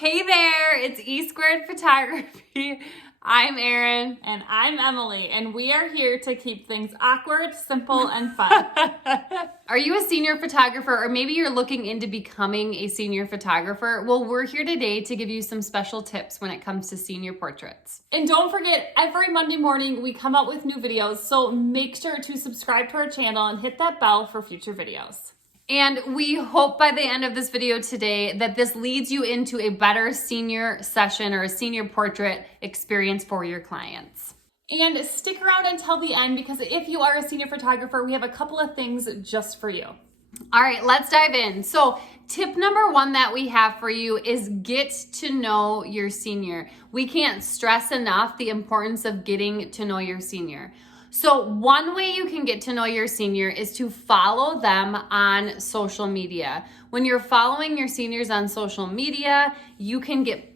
Hey there, it's E Squared Photography. I'm Erin. And I'm Emily, and we are here to keep things awkward, simple, and fun. Are you a senior photographer, or maybe you're looking into becoming a senior photographer? Well, we're here today to give you some special tips when it comes to senior portraits. And don't forget, every Monday morning we come out with new videos, so make sure to subscribe to our channel and hit that bell for future videos. And we hope by the end of this video today that this leads you into a better senior session or a senior portrait experience for your clients. And stick around until the end, because if you are a senior photographer, we have a couple of things just for you. All right, let's dive in. So tip number one that we have for you is get to know your senior. We can't stress enough the importance of getting to know your senior. So one way you can get to know your senior is to follow them on social media. When you're following your seniors on social media, you can get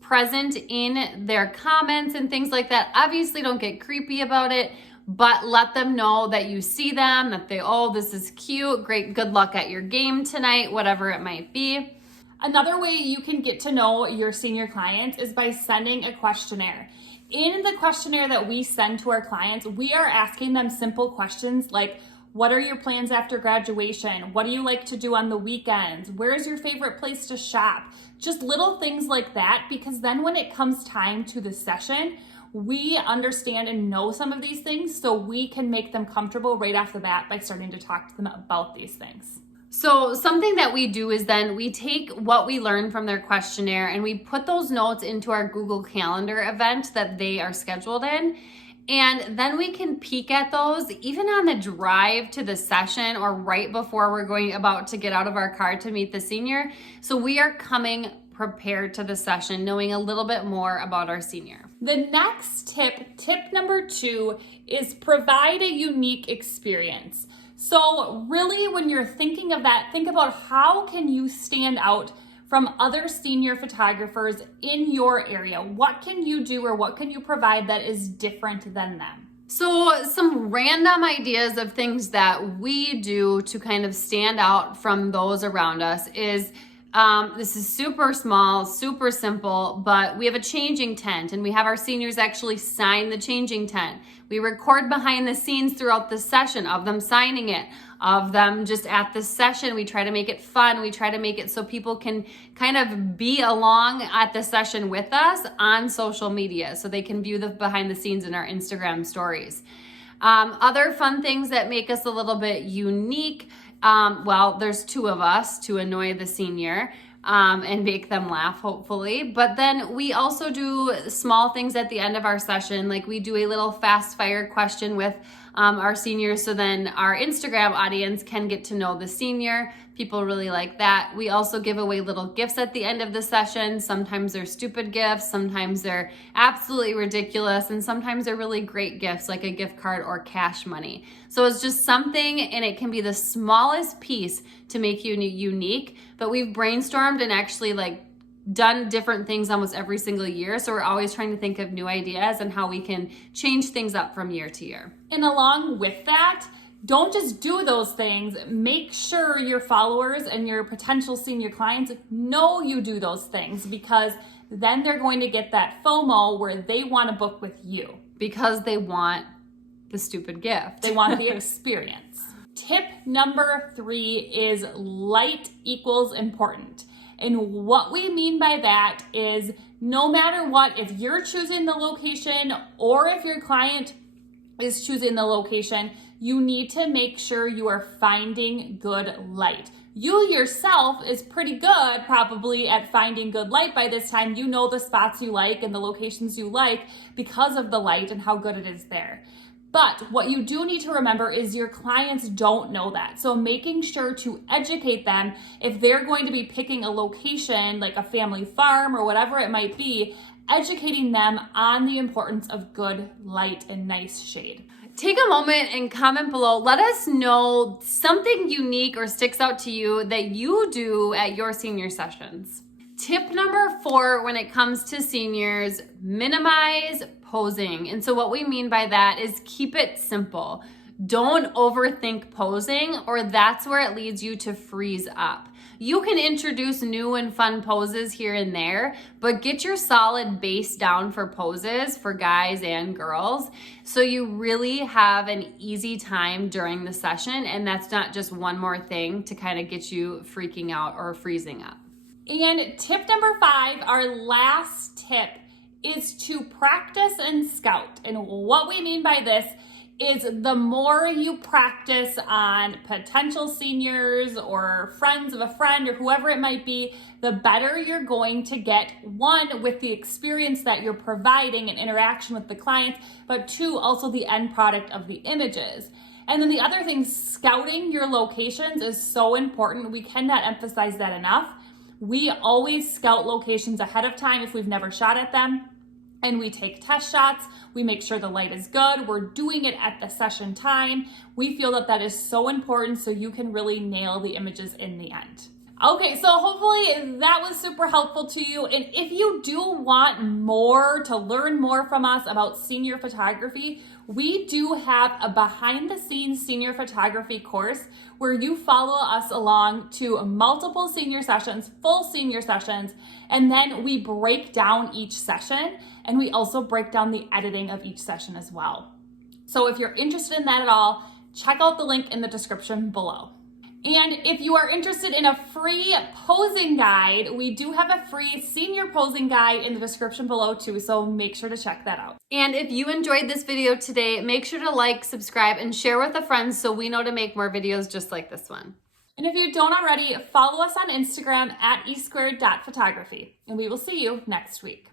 present in their comments and things like that. Obviously, don't get creepy about it, but let them know that you see them, that they, oh, this is cute, great, good luck at your game tonight, whatever it might be. Another way you can get to know your senior clients is by sending a questionnaire. In the questionnaire that we send to our clients, we are asking them simple questions like, what are your plans after graduation? What do you like to do on the weekends? Where is your favorite place to shop? Just little things like that, because then when it comes time to the session, we understand and know some of these things, so we can make them comfortable right off the bat by starting to talk to them about these things. So something that we do is then we take what we learned from their questionnaire and we put those notes into our Google Calendar event that they are scheduled in. And then we can peek at those even on the drive to the session or right before we're about to get out of our car to meet the senior. So we are coming prepared to the session, knowing a little bit more about our senior. The next tip number 2, is provide a unique experience. So really, when you're thinking of that, think about how can you stand out from other senior photographers in your area? What can you do or what can you provide that is different than them? So some random ideas of things that we do to kind of stand out from those around us is, this is super small, super simple, but we have a changing tent and we have our seniors actually sign the changing tent. We record behind the scenes throughout the session of them signing it, of them just at the session. We try to make it fun. We try to make it so people can kind of be along at the session with us on social media so they can view the behind the scenes in our Instagram stories. Other fun things that make us a little bit unique. Well, there's 2 of us to annoy the senior and make them laugh, hopefully. But then we also do small things at the end of our session, like we do a little fast fire question with our seniors, so then our Instagram audience can get to know the senior. People really like that. We also give away little gifts at the end of the session. Sometimes they're stupid gifts, sometimes they're absolutely ridiculous, and sometimes they're really great gifts like a gift card or cash money. So it's just something, and it can be the smallest piece to make you unique, but we've brainstormed and actually done different things almost every single year. So we're always trying to think of new ideas and how we can change things up from year to year. And along with that, don't just do those things. Make sure your followers and your potential senior clients know you do those things, because then they're going to get that FOMO where they want to book with you. Because they want the stupid gift. They want the experience. Tip number 3 is light equals important. And what we mean by that is no matter what, if you're choosing the location or if your client is choosing the location, you need to make sure you are finding good light. You yourself is pretty good probably at finding good light by this time. You know the spots you like and the locations you like because of the light and how good it is there. But what you do need to remember is your clients don't know that. So making sure to educate them, if they're going to be picking a location like a family farm or whatever it might be, educating them on the importance of good light and nice shade. Take a moment and comment below. Let us know something unique or sticks out to you that you do at your senior sessions. Tip number 4 when it comes to seniors, minimize posing. And so what we mean by that is keep it simple. Don't overthink posing, or that's where it leads you to freeze up. You can introduce new and fun poses here and there, but get your solid base down for poses for guys and girls so you really have an easy time during the session, and that's not just one more thing to kind of get you freaking out or freezing up. And tip number 5, our last tip, is to practice and scout. And what we mean by this is the more you practice on potential seniors or friends of a friend or whoever it might be, the better you're going to get, one, with the experience that you're providing and interaction with the clients, but two, also the end product of the images. And then the other thing, scouting your locations is so important. We cannot emphasize that enough. We always scout locations ahead of time if we've never shot at them. And we take test shots. We make sure the light is good. We're doing it at the session time. We feel that that is so important so you can really nail the images in the end. Okay, so hopefully that was super helpful to you. And if you do want more, to learn more from us about senior photography, we do have a behind the scenes senior photography course where you follow us along to multiple senior sessions, full senior sessions, and then we break down each session, and we also break down the editing of each session as well. So if you're interested in that at all, check out the link in the description below. And if you are interested in a free posing guide, we do have a free senior posing guide in the description below too, so make sure to check that out. And if you enjoyed this video today, make sure to like, subscribe, and share with a friend so we know to make more videos just like this one. And if you don't already, follow us on Instagram at e2photography, and we will see you next week.